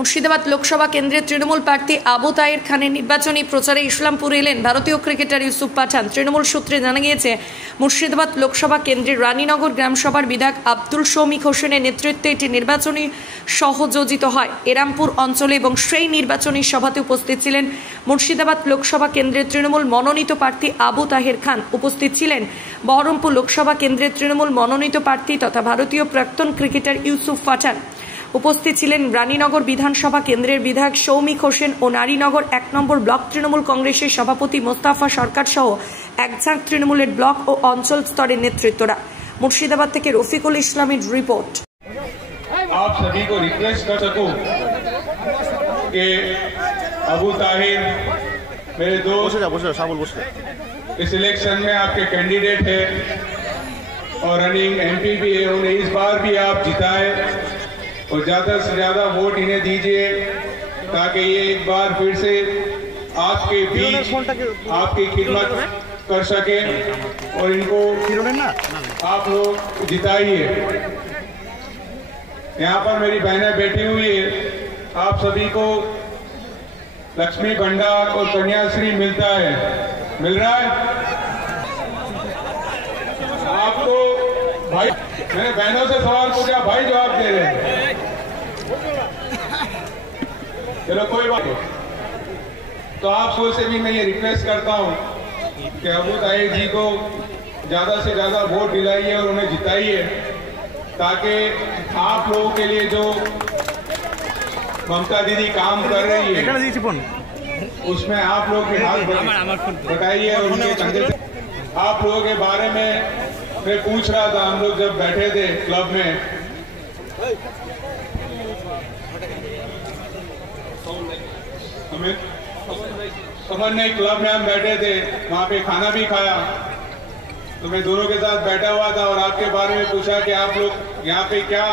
মুর্শিদাবাদ লোকসভা কেন্দ্রের তৃণমূল প্রার্থী আবু তাহের খানের নির্বাচনী প্রচারে ইসলামপুরে এলেন ভারতীয় ক্রিকেটার ইউসুফ পাঠান। তৃণমূল সূত্রে জানা গিয়েছে, মুর্শিদাবাদ লোকসভা কেন্দ্রের রানীনগর গ্রামসভার বিধায়ক আব্দুল শমীক হোসেনের নেতৃত্বে এটি নির্বাচনী সহযোজিত হয় এরামপুর অঞ্চলে এবং সেই নির্বাচনী সভাতে উপস্থিত ছিলেন মুর্শিদাবাদ লোকসভা কেন্দ্রের তৃণমূল মনোনীত প্রার্থী আবু তাহের খান। উপস্থিত ছিলেন বহরমপুর লোকসভা কেন্দ্রের তৃণমূল মনোনীত প্রার্থী তথা ভারতীয় প্রাক্তন ক্রিকেটার ইউসুফ পাঠান। উপস্থিত ছিলেন রানীনগর বিধানসভা কেন্দ্রের বিধায়ক শৌমিক হোসেন ও নারীনগর ১ নম্বর ব্লক তৃণমূল কংগ্রেসের সভাপতি মোস্তাফা সরকার সহ একঝাঁক তৃণমূলের ব্লক ও অঞ্চল স্তরের নেতৃত্বরা। মুর্শিদাবাদ থেকে রফিকুল ইসলামের রিপোর্ট। आप सभी को रिक्वेस्ट कर सकूं कि अबू ताहिर मेरे दोस्त इस इलेक्शन में आपके कैंडिडेट है और रनिंग एमपी भी है, उन्हें इस बार भी आप जिताए और ज्यादा से ज्यादा वोट इन्हें दीजिए ताकि ये एक बार फिर से आपके बीच आपकी खिदमत कर सके और इनको आप लोग जिताइए। यहाँ पर मेरी बहनें बैठी हुई है, आप सभी को लक्ष्मी भंडार और कन्याश्री मिलता है, मिल रहा है आपको? भाई मैंने बहनों से सवाल पूछा, भाई जवाब दे रहे हैं। चलो कोई बात नहीं। तो आप से भी मैं ये रिक्वेस्ट करता हूँ कि अबू ताहिर जी को ज्यादा से ज्यादा वोट दिलाइए और उन्हें जिताइए ताकि आप लोगों के लिए जो ममता दीदी काम कर रही है उसमें आप लोग के हाथ बढ़ाइए और उनके कंधे से। आप लोगों के बारे में मैं पूछ रहा था, हम लोग जब बैठे थे क्लब में, समन्वय क्लब में हम बैठे थे, वहां पे खाना भी खाया, तो मैं दोनों के साथ बैठा हुआ था और आपके बारे में पूछा कि आप लोग यहाँ पे क्या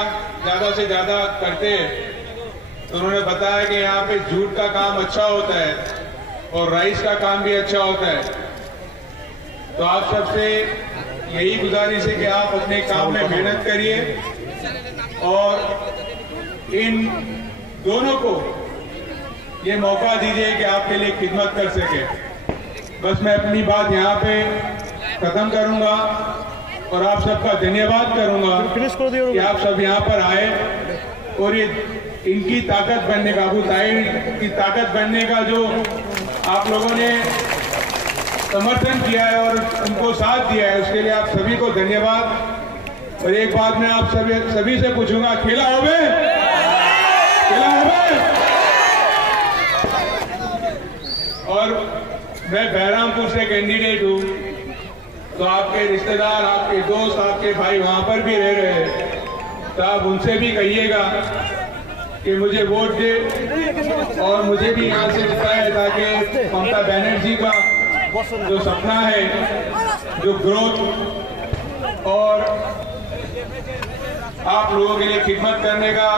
ज्यादा से ज्यादा करते हैं, तो उन्होंने बताया कि यहाँ पे जूट का काम अच्छा होता है और राइस का काम भी अच्छा होता है। तो आप सबसे यही गुजारिश है कि आप अपने काम में मेहनत करिए और इन दोनों को ये मौका दीजिए कि आपके लिए खिदमत कर सके। बस मैं अपनी बात यहाँ पे खत्म करूंगा और आप सबका धन्यवाद करूंगा कि आप सब यहाँ पर आए और ये इनकी ताकत बनने का, अबू ताहिर की ताकत बनने का जो आप लोगों ने समर्थन किया है और उनको साथ दिया है, उसके लिए आप सभी को धन्यवाद। और एक बात मैं आप सभी से पूछूंगा, खेला होवे? खेला होवे? और मैं बहरामपुर से कैंडिडेट हूँ, तो आपके रिश्तेदार, आपके दोस्त, आपके भाई वहां पर भी रह रहे हैं, तो आप उनसे भी कहिएगा कि मुझे वोट दे और मुझे भी यहाँ से जिताए ताकि ममता बनर्जी का जो सपना है, जो ग्रोथ और आप लोगों के लिए खिदमत करने का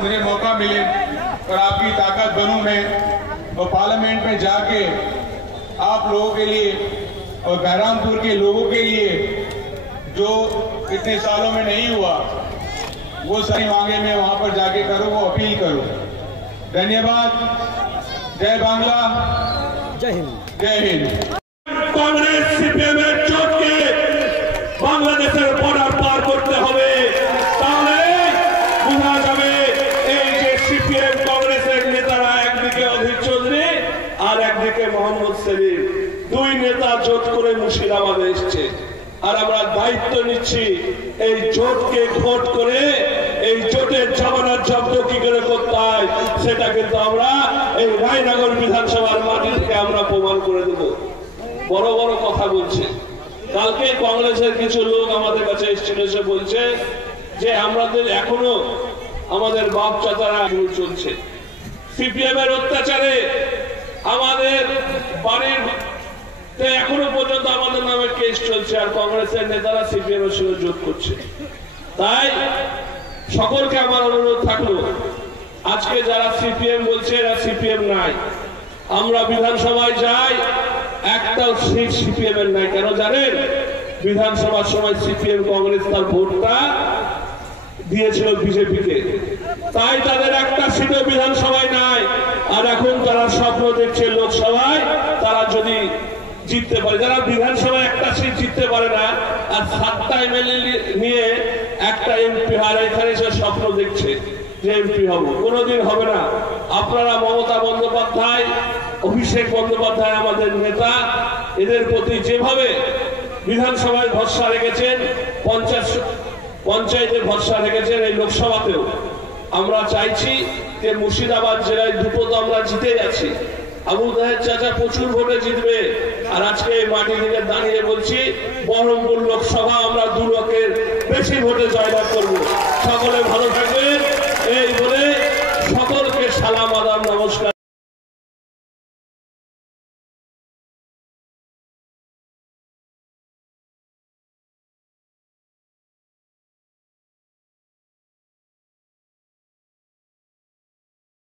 मुझे मौका मिले और आपकी ताकत बनूं मैं और पार्लियामेंट में जाके आप लोगों के लिए और बहरामपुर के लोगों के लिए जो इतने सालों में नहीं हुआ वो सारी मांगे मैं वहां पर जाके करूं, वो अपील करूं। धन्यवाद। जय बांग्ला, जय हिंद, जय हिंद। कांग्रेस सीपीएम चोट के बांग्लादेशेर बॉर्डर पार करते হবে তাহলে বোঝা যাবে এই যে সিপিএম কংগ্রেসের নেতারা একদিকে অধীর চৌধুরী আর একদিকে মোহাম্মদ সেলিম, দুই নেতা জোট করে মুর্শিদাবাদে এসছে। আর আমরা দায়িত্ব নিচ্ছি এই জোটকে ভোট করে এই জোটের জমানার জব্দ কি করে করতে হয় সেটা কিন্তু আমরা এই রায়নগর বিধানসভার মাটি থেকে আমরা প্রমাণ করে দেব। বড় বড় কথা বলছে। কালকে কংগ্রেসের কিছু লোক আমাদের কাছে এসেছিল, এসে বলছে যে আমাদের এখনো আমাদের বাপ চাচারা চলছে, সিপিএম এর অত্যাচারে আমাদের বাড়ির এখনো পর্যন্ত আমাদের নামে কেস চলছে আর কংগ্রেসের নেতারা সিপিএম এর সঙ্গে যোগ করছে। তাই সকলকে আমার অনুরোধ থাকলো, আজকে যারা সিপিএম বলছে এরা সিপিএম নাই। আমরা বিধানসভায় যাই, একটাও সিট সিপিএম এর নাই। কেন জানেন? বিধানসভার সময় সিপিএম কংগ্রেস তার ভোটটা দিয়েছিল বিজেপিকে। তাই তাদের একটা সিটও বিধানসভায় নাই। আর এখন তারা স্বপ্ন দেখছে লোকসভায় তারা যদি জিততে পারে, যারা বিধানসভায় একটা সিট জিততে পারে না আর 7টা এমএলএ নিয়ে একটা এমপি হয়, এখানে সে স্বপ্ন দেখছে যে এমপি হবো, কোনোদিন হবে না। আপনারা মমতা বন্দ্যোপাধ্যায়, অভিষেক বন্দ্যোপাধ্যায় আমাদের নেতা, এদের প্রতি যেভাবে বিধানসভায় ভরসা রেখেছেন, পঞ্চায়েতে ভরসা রেখেছেন, এই লোকসভাতেও আমরা চাইছি যে মুর্শিদাবাদ জেলায় 2টো তো আমরা জিতে যাচ্ছি। আবু তাহের চাচা প্রচুর ভোটে জিতবে। আর আজকে এই মাটি থেকে দাঁড়িয়ে বলছি বহরমপুর লোকসভা আমরা 2 লক্ষের বেশি ভোটে জয়লাভ করব। সকলে ভালো থাকবেন এই বলে সকলকে সালাম, আদাব, নমস্কার।